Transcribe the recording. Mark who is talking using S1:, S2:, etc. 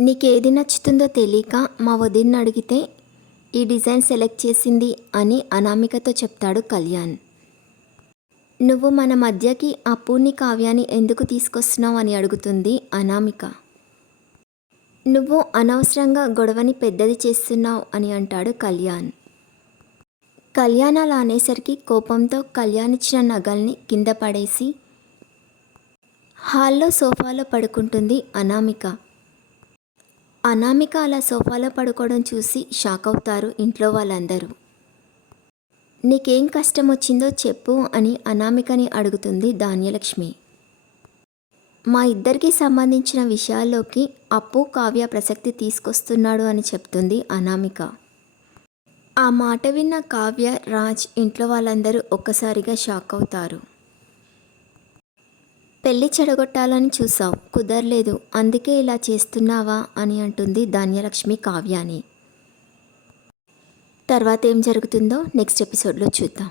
S1: నీకేది నచ్చుతుందో తెలియక మా వదిన్ని అడిగితే ఈ డిజైన్ సెలెక్ట్ చేసింది అని అనామికతో చెప్తాడు కళ్యాణ్. నువ్వు మన మధ్యకి అప్పుని కావ్యాన్ని ఎందుకు తీసుకొస్తున్నావు అని అడుగుతుంది అనామిక. నువ్వు అనవసరంగా గొడవని పెద్దది చేస్తున్నావు అని అంటాడు కళ్యాణ్. కళ్యాణ్ అలా అనేసరికి కోపంతో కళ్యాణ్ ఇచ్చిన నగల్ని కింద పడేసి హాల్లో సోఫాలో పడుకుంటుంది అనామిక. అనామిక అలా సోఫాలో పడుకోవడం చూసి షాక్ అవుతారు ఇంట్లో వాళ్ళందరూ. నీకేం కష్టం వచ్చిందో చెప్పు అని అనామికని అడుగుతుంది ధాన్యలక్ష్మి. మా ఇద్దరికి సంబంధించిన విషయాల్లోకి అప్పు కావ్య ప్రసక్తి తీసుకొస్తున్నాడు అని చెప్తుంది అనామిక. ఆ మాట విన్న కావ్య రాజ్ ఇంట్లో వాళ్ళందరూ ఒక్కసారిగా షాక్ అవుతారు. పెళ్ళి చెడగొట్టాలని చూసావు కుదరలేదు. అందుకే ఇలా చేస్తున్నావా అని అంటుంది ధాన్యలక్ష్మి కావ్యాని. తర్వాత ఏం జరుగుతుందో నెక్స్ట్ ఎపిసోడ్లో చూద్దాం.